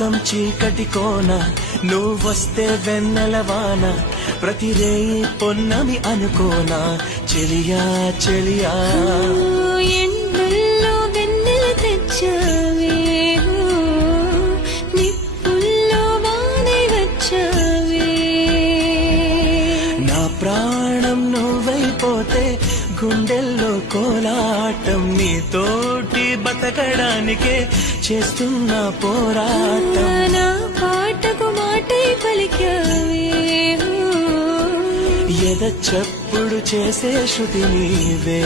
లోకం చీకటి కోన నువ్వొస్తే వెన్నెలవాన ప్రతి రేయి పొన్నమి అనుకోనా చెలియా చెలియా ఎండల్లో వెన్నెల తెచ్చావే నిప్పుల్లో వానై వచ్చావే నా ప్రాణం నువ్వైపోతే గుండెల్లో కోలాటం నీతోటి బతకడానికే చేస్తున్న పోరాటం నా పాటకు మాటై పలికావే ఎద చప్పుడు చేసే శృతి నీవే